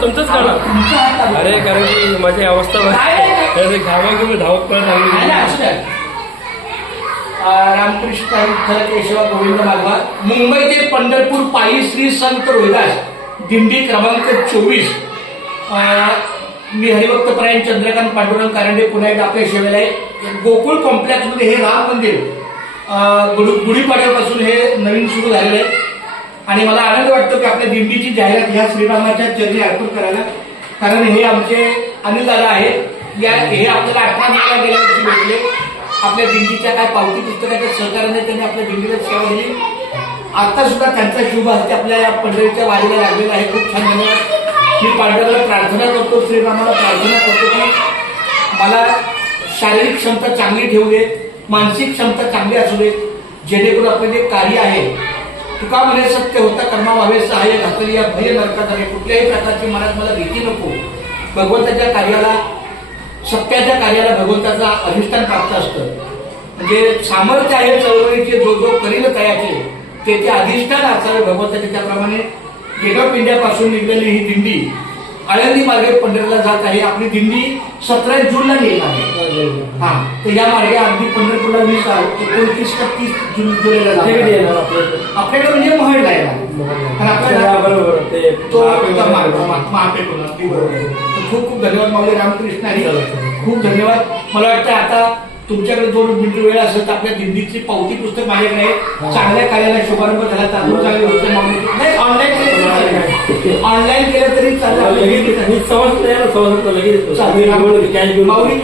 तुमचंच काढा. अरे कारण की माझी अवस्था घामा धावत पडत आली. रामकृष्ण विठ्ठल केशव गोविंद माधवा, मुंबई ते पंढरपूर पायी श्री संत रोहिदास दिंडी क्रमांक 24. मी हरिभक्त परायण चंद्रकांत पांडुरंग कारंडे पुन्हा एकदा आपल्या सेवेला आहे. गोकुळ कॉम्प्लेक्स मध्ये हे राम मंदिर गुढीपाडव्यापासून हे नवीन सुरू झालेलं आहे आणि मला आनंद वाटतो की आपल्या दिंडीची जाहिरात ह्या श्रीरामाच्या चरणी अर्पण करायला. कारण हे आमचे अनिल दादा आहेत. हे आपल्याला 18 मेला गेल्या वर्षी भेटले. आपल्या दिंडीच्या काय पावती पुस्तकाच्या सहकार्याने त्यांनी आपल्या दिंडीला सेवा दिली. आता सुद्धा त्यांचा शुभ हस्ते आपल्या पंढरीच्या वारीला लागलेला आहे. खूप छान धन्यवाद. मी पांडुरंगाला प्रार्थना करतो, श्रीरामाला प्रार्थना करतो की मला शारीरिक क्षमता चांगली ठेवू दे, मानसिक क्षमता चांगली असू दे, जेणेकरून आपले जे कार्य आहे तुका म्हणे सत्य होता कर्मा व्हावे सहाय्य घातली या भय नरकात आहे. कुठल्याही प्रकारची मनात मला भीती नको. भगवंताच्या कार्याला, सत्याच्या कार्याला भगवंताचा अधिष्ठान प्राप्त असतं. म्हणजे सामर्थ्य आहे चळवळीचे, जो जो करील तयाचे त्याचे अधिष्ठान असावे भगवंताचे. त्याप्रमाणे गेल्या पिंड्यापासून निघलेली ही दिंडी आळंदी मार्गे पंढरीला जात आहे. आपली दिंडी 17 जूनला निघणार आहे. हा, तर या मार्गे अगदी पंढरपूरला 29 का 30 जुलैला आपल्याकडे म्हणजे महडला आहे. खूप खूप धन्यवाद माऊली रामकृष्ण आणि खूप धन्यवाद. मला वाटतं आता तुमच्याकडे 2 मिनिट वेळ असेल तर आपल्या दिंडीची पावती पुस्तक माझ्याकडे चांगल्या कार्याला शुभारंभ झाला तर अजून चांगली गोष्ट नाही. ऑनलाईन केलं तरी चालेल. माऊली